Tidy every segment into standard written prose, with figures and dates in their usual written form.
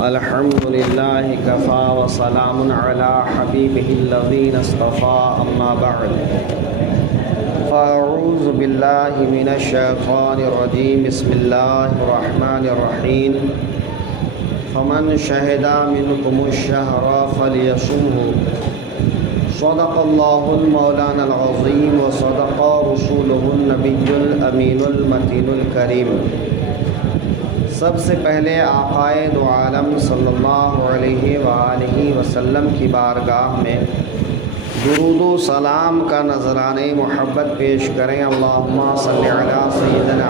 الحمد لله كفى وسلام على حبيبه الذين اصطفى أما بعد فأعوذ بالله من الشيطان الرجيم بسم الله الرحمن الرحيم فمن شهد منكم الشهر فليصمه صدق الله المولانا العظيم وصدق رسوله النبي الأمين المتين الكريم۔ سب سے پہلے آقائے دو عالم صلی اللہ علیہ وآلہ وسلم کی بارگاہ میں درود و سلام کا نذرانِ محبت پیش کریں۔ اللہم صلی علی سیدنا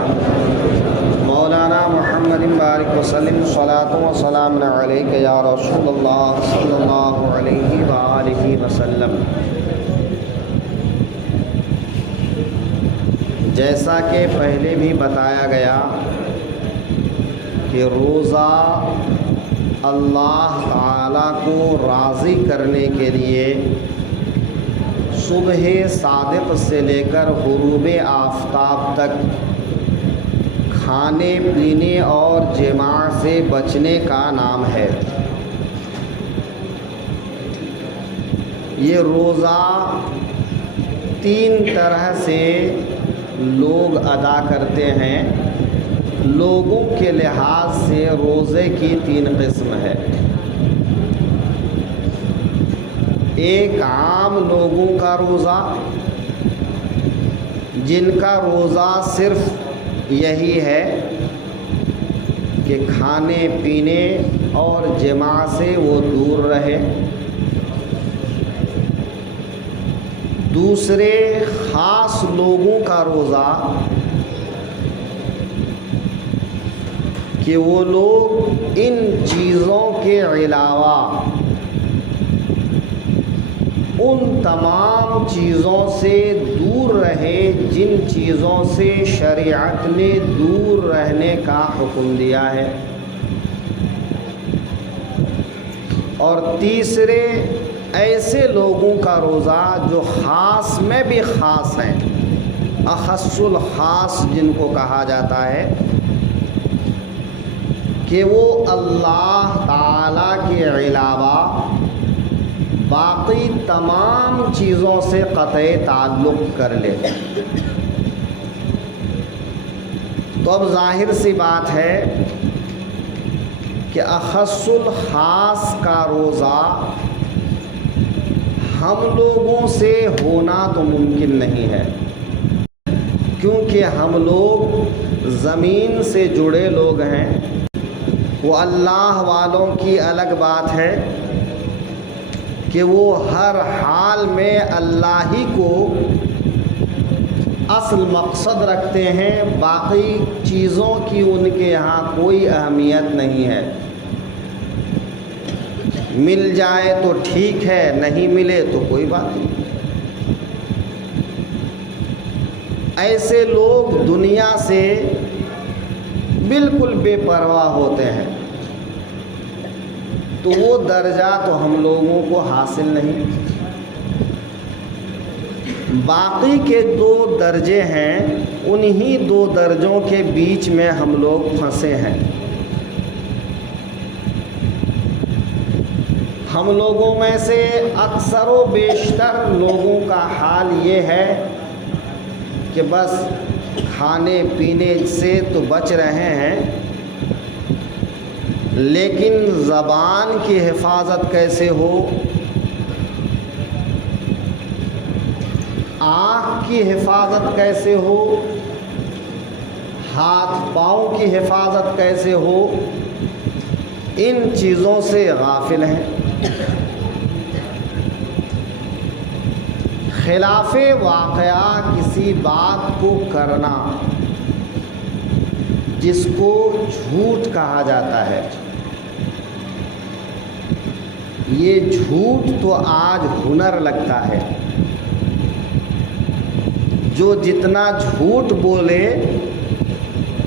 مولانا محمد بارک وسلم صلاۃ و سلام علیک یا رسول اللہ صلی اللہ علیہ وآلہ وسلم۔ جیسا کہ پہلے بھی بتایا گیا کہ روزہ اللہ تعالیٰ کو راضی کرنے کے لیے صبح صادق سے لے کر غروب آفتاب تک کھانے پینے اور جماع سے بچنے کا نام ہے۔ یہ روزہ تین طرح سے لوگ ادا کرتے ہیں۔ لوگوں کے لحاظ سے روزے کی تین قسم ہے۔ ایک عام لوگوں کا روزہ، جن کا روزہ صرف یہی ہے کہ کھانے پینے اور جماع سے وہ دور رہے۔ دوسرے خاص لوگوں کا روزہ کہ وہ لوگ ان چیزوں کے علاوہ ان تمام چیزوں سے دور رہے جن چیزوں سے شریعت نے دور رہنے کا حکم دیا ہے۔ اور تیسرے ایسے لوگوں کا روزہ جو خاص میں بھی خاص ہیں، اخص الخاص جن کو کہا جاتا ہے، کہ وہ اللہ تعالیٰ کے علاوہ باقی تمام چیزوں سے قطع تعلق کر لے۔ تو اب ظاہر سی بات ہے کہ اخص الخاص کا روزہ ہم لوگوں سے ہونا تو ممکن نہیں ہے، کیونکہ ہم لوگ زمین سے جڑے لوگ ہیں۔ وہ اللہ والوں کی الگ بات ہے کہ وہ ہر حال میں اللہ ہی کو اصل مقصد رکھتے ہیں، باقی چیزوں کی ان کے یہاں کوئی اہمیت نہیں ہے۔ مل جائے تو ٹھیک ہے، نہیں ملے تو کوئی بات نہیں۔ ایسے لوگ دنیا سے بالکل بے پرواہ ہوتے ہیں، تو وہ درجہ تو ہم لوگوں کو حاصل نہیں۔ باقی کے دو درجے ہیں، انہی دو درجوں کے بیچ میں ہم لوگ پھنسے ہیں۔ ہم لوگوں میں سے اکثر و بیشتر لوگوں کا حال یہ ہے کہ بس کھانے پینے سے تو بچ رہے ہیں، لیکن زبان کی حفاظت کیسے ہو، آنکھ کی حفاظت کیسے ہو، ہاتھ پاؤں کی حفاظت کیسے ہو، ان چیزوں سے غافل ہیں۔ خلاف واقعہ کسی بات کو کرنا جس کو جھوٹ کہا جاتا ہے، یہ جھوٹ تو آج ہنر لگتا ہے۔ جو جتنا جھوٹ بولے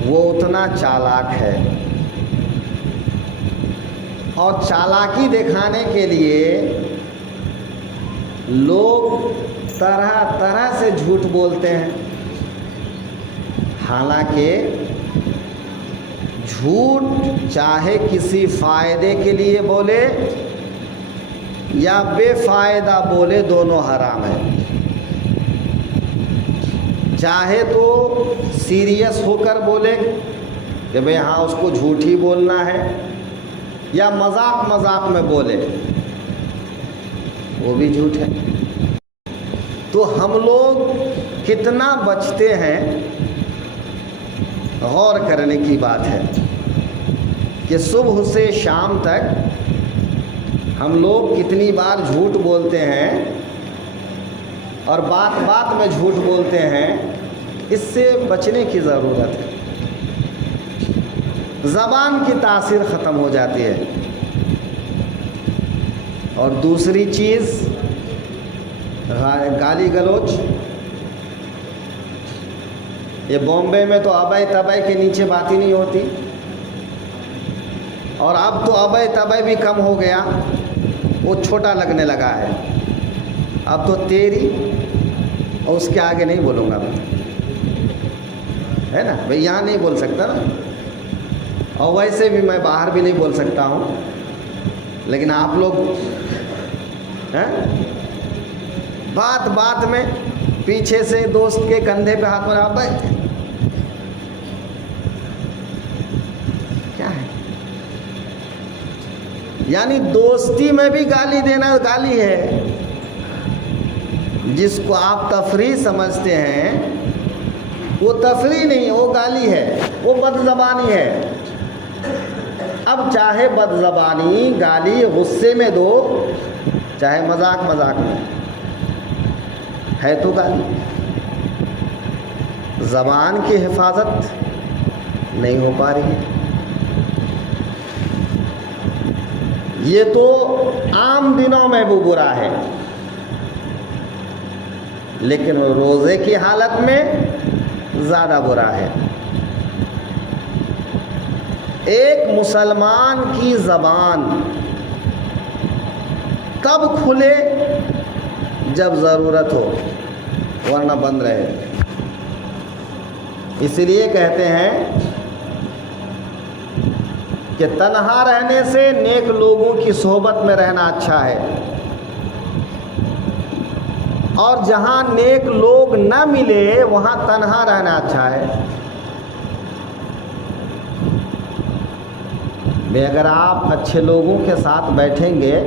وہ اتنا چالاک ہے، اور چالاکی دکھانے کے لیے لوگ طرح طرح سے جھوٹ بولتے ہیں۔ حالانکہ جھوٹ چاہے کسی فائدے کے لیے بولے یا بے فائدہ بولے، دونوں حرام ہیں۔ چاہے تو سیریس ہو کر بولے کہ بھئی ہاں اس کو جھوٹ ہی بولنا ہے، یا مذاق مذاق میں بولے، وہ بھی جھوٹ ہے۔ تو ہم لوگ کتنا بچتے ہیں، غور کرنے کی بات ہے کہ صبح سے شام تک ہم لوگ کتنی بار جھوٹ بولتے ہیں اور بات بات میں جھوٹ بولتے ہیں۔ اس سے بچنے کی ضرورت ہے۔ زبان کی تاثیر ختم ہو جاتی ہے۔ اور دوسری چیز گالی گلوچ۔ یہ بامبے میں تو ابے تبے کے نیچے بات ہی نہیں ہوتی، اور اب تو ابے تبے بھی کم ہو گیا، وہ چھوٹا لگنے لگا ہے۔ اب تو تیری، اور اس کے آگے نہیں بولوں گا میں، ہے نا بھئی، یہاں نہیں بول سکتا نا، اور ویسے بھی میں باہر بھی نہیں بول سکتا ہوں، لیکن آپ لوگ بات بات میں پیچھے سے دوست کے کندھے پہ ہاتھ مارا، بھائی کیا ہے؟ یعنی دوستی میں بھی گالی دینا گالی ہے۔ جس کو آپ تفریح سمجھتے ہیں وہ تفریح نہیں، وہ گالی ہے، وہ بد زبانی ہے۔ اب چاہے بد زبانی گالی غصے میں دو، چاہے مذاق مذاق میں، ہے تو گالی۔ زبان کی حفاظت نہیں ہو پا رہی ہے۔ یہ تو عام دنوں میں بھی برا ہے، لیکن روزے کی حالت میں زیادہ برا ہے۔ ایک مسلمان کی زبان تب کھلے جب ضرورت ہو، ورنہ بند رہے۔ اس لیے کہتے ہیں کہ تنہا رہنے سے نیک لوگوں کی صحبت میں رہنا اچھا ہے، اور جہاں نیک لوگ نہ ملے وہاں تنہا رہنا اچھا ہے۔ اگر آپ اچھے لوگوں کے ساتھ بیٹھیں گے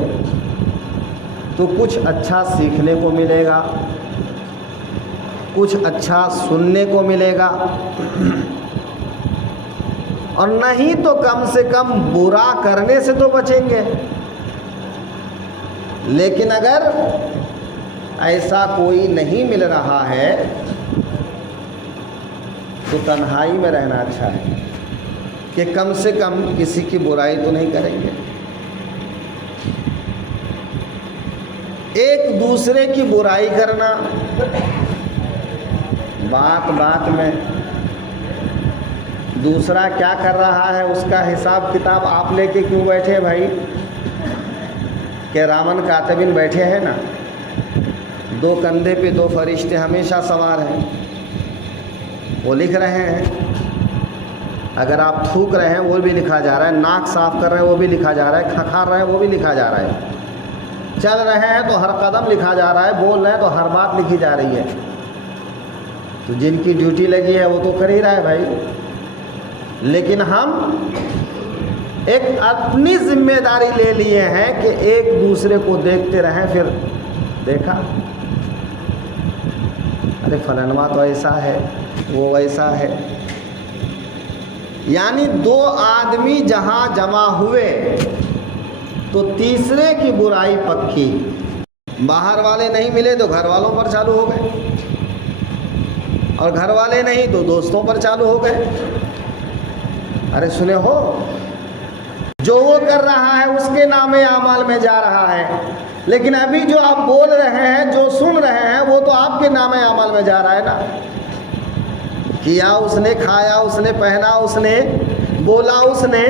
تو کچھ اچھا سیکھنے کو ملے گا، کچھ اچھا سننے کو ملے گا، اور نہیں تو کم سے کم برا کرنے سے تو بچیں گے۔ لیکن اگر ایسا کوئی نہیں مل رہا ہے تو تنہائی میں رہنا اچھا ہے کہ کم سے کم کسی کی برائی تو نہیں کریں گے۔ ایک دوسرے کی برائی کرنا، بات بات میں دوسرا کیا کر رہا ہے اس کا حساب کتاب آپ لے کے کیوں بیٹھے بھائی؟ کہ رامن کاتبین بیٹھے ہیں نا، دو کندھے پہ دو فرشتے ہمیشہ سوار ہیں، وہ لکھ رہے ہیں۔ اگر آپ تھوک رہے ہیں وہ بھی لکھا جا رہا ہے، ناک صاف کر رہے ہیں وہ بھی لکھا جا رہا ہے، کھکھار رہے ہیں وہ بھی لکھا جا رہا ہے، چل رہے ہیں تو ہر قدم لکھا جا رہا ہے، بول رہے ہیں تو ہر بات لکھی جا رہی ہے۔ تو جن کی ڈیوٹی لگی ہے وہ تو کر ہی رہا ہے بھائی، لیکن ہم ایک اپنی ذمہ داری لے لیے ہیں کہ ایک دوسرے کو دیکھتے رہیں۔ پھر دیکھا ارے فلانواں تو ایسا ہے، وہ ویسا ہے، یعنی دو آدمی جہاں جمع ہوئے تو تیسرے کی برائی پکی۔ باہر والے نہیں ملے تو گھر والوں پر چالو ہو گئے، اور گھر والے نہیں تو دوستوں پر چالو ہو گئے۔ ارے سنے ہو، جو وہ کر رہا ہے اس کے نام اعمال میں جا رہا ہے، لیکن ابھی جو آپ بول رہے ہیں، جو سن رہے ہیں، وہ تو آپ کے نام اعمال میں جا رہا ہے نا۔ کیا اس نے، کھایا اس نے، پہنا اس نے، بولا اس نے،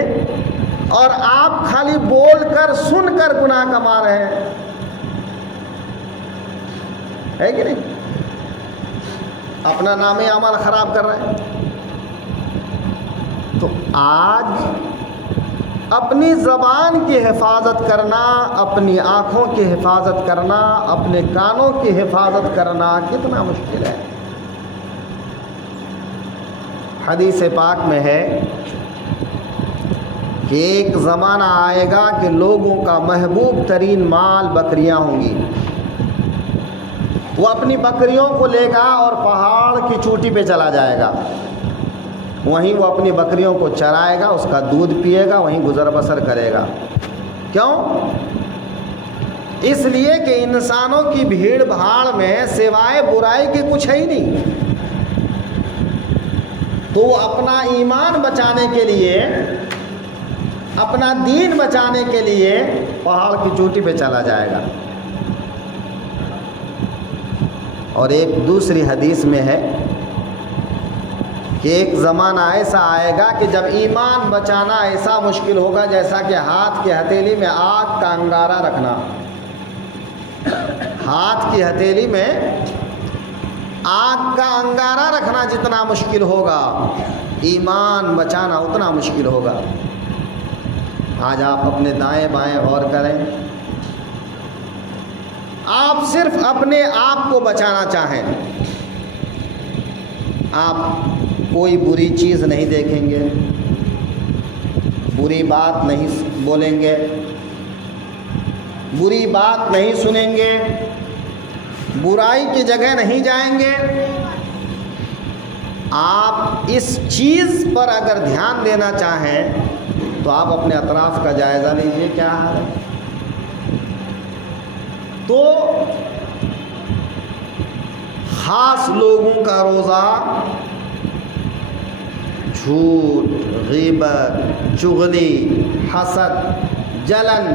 اور آپ خالی بول کر سن کر گناہ کما رہے ہیں، ہے کہ نہیں؟ اپنا نام اعمال خراب کر رہے ہیں۔ تو آج اپنی زبان کی حفاظت کرنا، اپنی آنکھوں کی حفاظت کرنا، اپنے کانوں کی حفاظت کرنا کتنا مشکل ہے۔ حدیث پاک میں ہے کہ ایک زمانہ آئے گا کہ لوگوں کا محبوب ترین مال بکریاں ہوں گی۔ وہ اپنی بکریوں کو لے گا اور پہاڑ کی چوٹی پہ چلا جائے گا، وہیں وہ اپنی بکریوں کو چرائے گا، اس کا دودھ پیے گا، وہیں گزر بسر کرے گا۔ کیوں؟ اس لیے کہ انسانوں کی بھیڑ بھاڑ میں سوائے برائی کے کچھ ہے ہی نہیں۔ تو وہ اپنا ایمان بچانے کے لیے، اپنا دین بچانے کے لیے پہاڑ کی چوٹی پہ چلا جائے گا۔ اور ایک دوسری حدیث میں ہے کہ ایک زمانہ ایسا آئے گا کہ جب ایمان بچانا ایسا مشکل ہوگا جیسا کہ ہاتھ کی ہتھیلی میں آگ کا انگارہ رکھنا۔ ہاتھ کی ہتھیلی میں آگ کا انگارہ رکھنا جتنا مشکل ہوگا، ایمان بچانا اتنا مشکل ہوگا۔ آج آپ اپنے دائیں بائیں غور کریں، آپ صرف اپنے آپ کو بچانا چاہیں، آپ کوئی بری چیز نہیں دیکھیں گے، بری بات نہیں بولیں گے، بری بات نہیں سنیں گے، برائی کی جگہ نہیں جائیں گے۔ آپ اس چیز پر اگر دھیان دینا چاہیں تو آپ اپنے اطراف کا جائزہ لیجئے، کیا حال ہے۔ تو خاص لوگوں کا روزہ جھوٹ، غیبت، چغلی، حسد، جلن،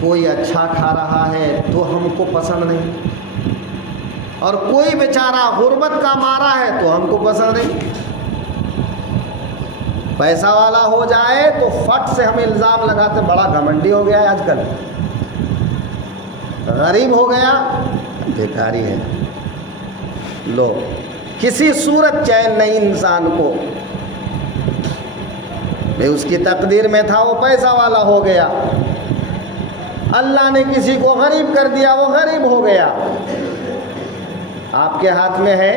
کوئی اچھا کھا رہا ہے تو ہم کو پسند نہیں، اور کوئی بیچارہ غربت کا مارا ہے تو ہم کو پسند نہیں۔ پیسہ والا ہو جائے تو فٹ سے ہم الزام لگاتے بڑا گھمنڈی ہو گیا ہے آج کل، غریب ہو گیا بھیکاری ہے۔ لو، کسی صورت چین نہیں انسان کو، اس کی تقدیر میں تھا وہ پیسہ والا ہو گیا، اللہ نے کسی کو غریب کر دیا وہ غریب ہو گیا۔ آپ کے ہاتھ میں ہے،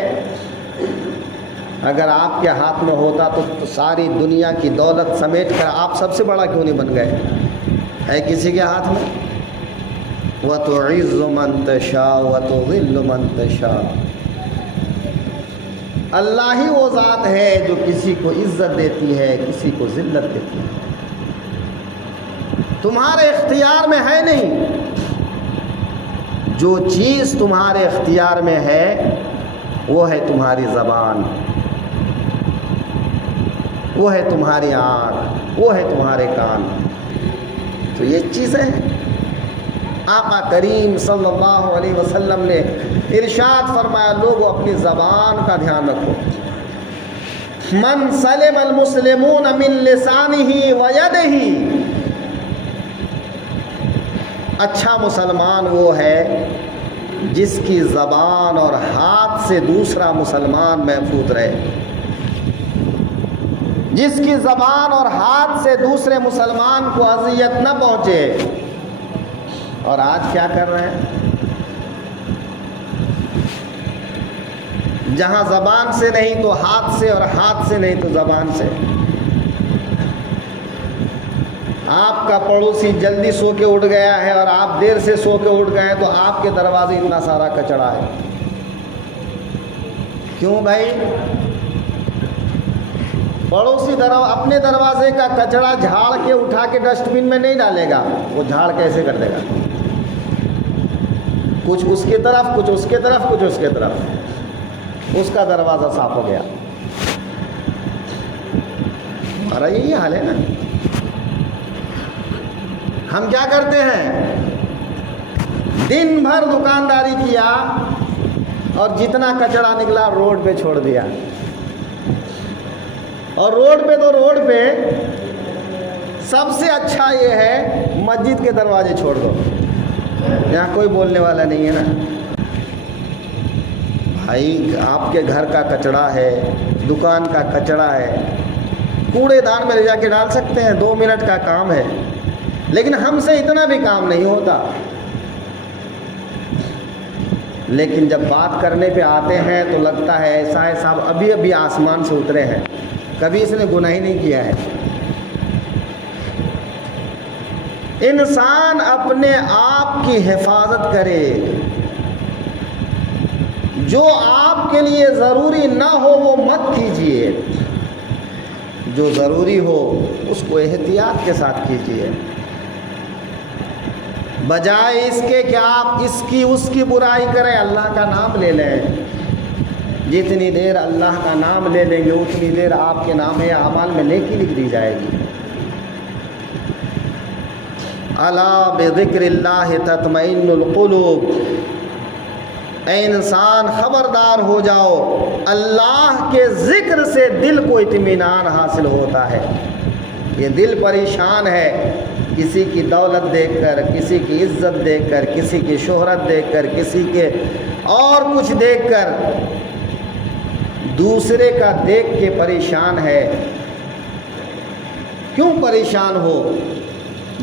اگر آپ کے ہاتھ میں ہوتا تو ساری دنیا کی دولت سمیٹ کر آپ سب سے بڑا کیوں نہیں بن گئے؟ ہے کسی کے ہاتھ میں؟ وَتُعِزُّ مَن تَشَاءُ وَتُذِلُّ مَن تَشَاءُ۔ اللہ ہی وہ ذات ہے جو کسی کو عزت دیتی ہے، کسی کو ذلت دیتی ہے، تمہارے اختیار میں ہے نہیں۔ جو چیز تمہارے اختیار میں ہے وہ ہے تمہاری زبان، وہ ہے تمہاری آنکھ، وہ ہے تمہارے کان۔ تو یہ چیزیں آقا کریم صلی اللہ علیہ وسلم نے ارشاد فرمایا، لوگوں اپنی زبان کا دھیان رکھو۔ من سلم المسلمون من لسانہ ویدہ، اچھا مسلمان وہ ہے جس کی زبان اور ہاتھ سے دوسرا مسلمان محفوظ رہے، جس کی زبان اور ہاتھ سے دوسرے مسلمان کو اذیت نہ پہنچے۔ اور آج کیا کر رہے ہیں؟ جہاں زبان سے نہیں تو ہاتھ سے، اور ہاتھ سے نہیں تو زبان سے۔ آپ کا پڑوسی جلدی سو کے اٹھ گیا ہے اور آپ دیر سے سو کے اٹھ گئے تو آپ کے دروازے اتنا سارا کچڑا ہے۔ کیوں بھائی؟ پڑوسی اپنے دروازے کا کچڑا جھاڑ کے اٹھا کے ڈسٹ بن میں نہیں ڈالے گا، وہ جھاڑ کیسے کر دے گا؟ کچھ اس کی طرف، کچھ اس کی طرف، کچھ اس کی طرف، اس کا دروازہ صاف ہو گیا۔ ہمارا یہی حال ہے نا۔ ہم کیا کرتے ہیں؟ دن بھر دکانداری کیا اور جتنا کچڑا نکلا روڈ پہ چھوڑ دیا، اور روڈ پہ تو روڈ پہ سب سے اچھا یہ ہے مسجد کے دروازے چھوڑ دو، یہاں کوئی بولنے والا نہیں ہے نا۔ بھائی آپ کے گھر کا کچڑا ہے، دکان کا کچڑا ہے، کوڑے دان میں لے جا کے ڈال سکتے ہیں، 2 منٹ کا کام ہے، لیکن ہم سے اتنا بھی کام نہیں ہوتا۔ لیکن جب بات کرنے پہ آتے ہیں تو لگتا ہے ایسا ہے صاحب ابھی ابھی آسمان سے اترے ہیں، کبھی اس نے گناہ ہی نہیں کیا ہے۔ انسان اپنے آپ کی حفاظت کرے، جو آپ کے لیے ضروری نہ ہو وہ مت کیجیے، جو ضروری ہو اس کو احتیاط کے ساتھ کیجیے، بجائے اس کے کہ آپ اس کی برائی کریں، اللہ کا نام لے لیں۔ جتنی دیر اللہ کا نام لے لیں گے اتنی دیر آپ کے نام اعمال میں نیکی لکھ دی جائے گی۔ الا بذکر اللہ تطمئن القلوب، اے انسان خبردار ہو جاؤ، اللہ کے ذکر سے دل کو اطمینان حاصل ہوتا ہے۔ یہ دل پریشان ہے کسی کی دولت دیکھ کر، کسی کی عزت دیکھ کر، کسی کی شہرت دیکھ کر، کسی کے اور کچھ دیکھ کر، دوسرے کا دیکھ کے پریشان ہے۔ کیوں پریشان ہو؟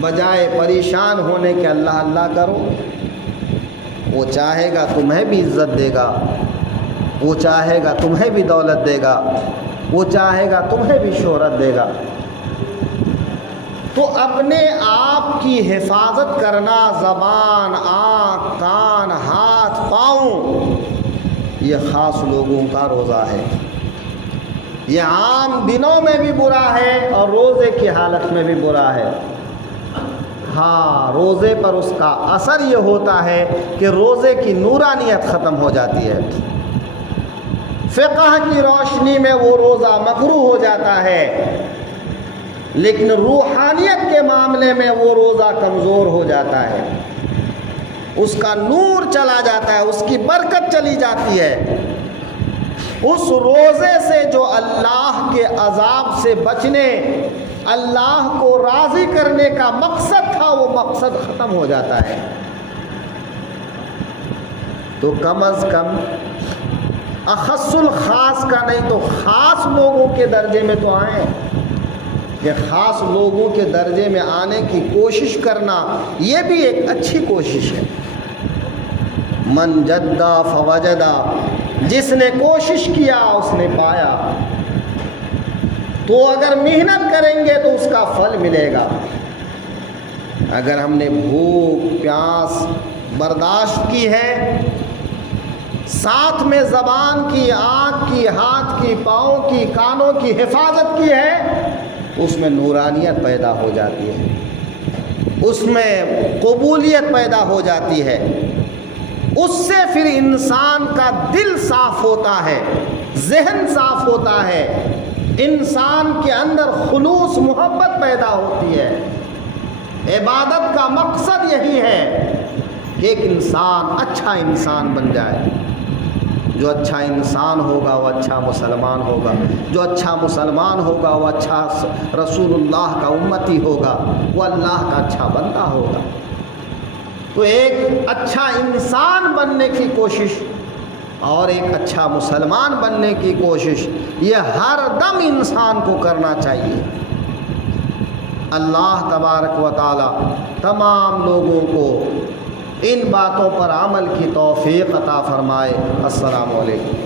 بجائے پریشان ہونے کے اللہ اللہ کرو۔ وہ چاہے گا تمہیں بھی عزت دے گا، وہ چاہے گا تمہیں بھی دولت دے گا، وہ چاہے گا تمہیں بھی شہرت دے گا۔ تو اپنے آپ کی حفاظت کرنا، زبان، آنکھ، کان، ہاتھ، پاؤں، یہ خاص لوگوں کا روزہ ہے۔ یہ عام دنوں میں بھی برا ہے اور روزے کی حالت میں بھی برا ہے۔ ہاں، روزے پر اس کا اثر یہ ہوتا ہے کہ روزے کی نورانیت ختم ہو جاتی ہے، فقہ کی روشنی میں وہ روزہ مکروہ ہو جاتا ہے، لیکن روحانیت کے معاملے میں وہ روزہ کمزور ہو جاتا ہے، اس کا نور چلا جاتا ہے، اس کی برکت چلی جاتی ہے۔ اس روزے سے جو اللہ کے عذاب سے بچنے، اللہ کو راضی کرنے کا مقصد تھا، وہ مقصد ختم ہو جاتا ہے۔ تو کم از کم اخص الخاص کا نہیں تو خاص لوگوں کے درجے میں تو آئیں، کہ خاص لوگوں کے درجے میں آنے کی کوشش کرنا یہ بھی ایک اچھی کوشش ہے۔ من جدہ فوجدہ، جس نے کوشش کیا اس نے پایا۔ تو اگر محنت کریں گے تو اس کا پھل ملے گا۔ اگر ہم نے بھوک پیاس برداشت کی ہے، ساتھ میں زبان کی، آنکھ کی، ہاتھ کی، پاؤں کی، کانوں کی حفاظت کی ہے، اس میں نورانیت پیدا ہو جاتی ہے، اس میں قبولیت پیدا ہو جاتی ہے، اس سے پھر انسان کا دل صاف ہوتا ہے، ذہن صاف ہوتا ہے، انسان کے اندر خلوص محبت پیدا ہوتی ہے۔ عبادت کا مقصد یہی ہے کہ ایک انسان اچھا انسان بن جائے۔ جو اچھا انسان ہوگا وہ اچھا مسلمان ہوگا، جو اچھا مسلمان ہوگا وہ اچھا رسول اللہ کا امتی ہوگا، وہ اللہ کا اچھا بندہ ہوگا۔ تو ایک اچھا انسان بننے کی کوشش اور ایک اچھا مسلمان بننے کی کوشش یہ ہر دم انسان کو کرنا چاہیے۔ اللہ تبارک و تعالی تمام لوگوں کو ان باتوں پر عمل کی توفیق عطا فرمائے۔ السلام علیکم۔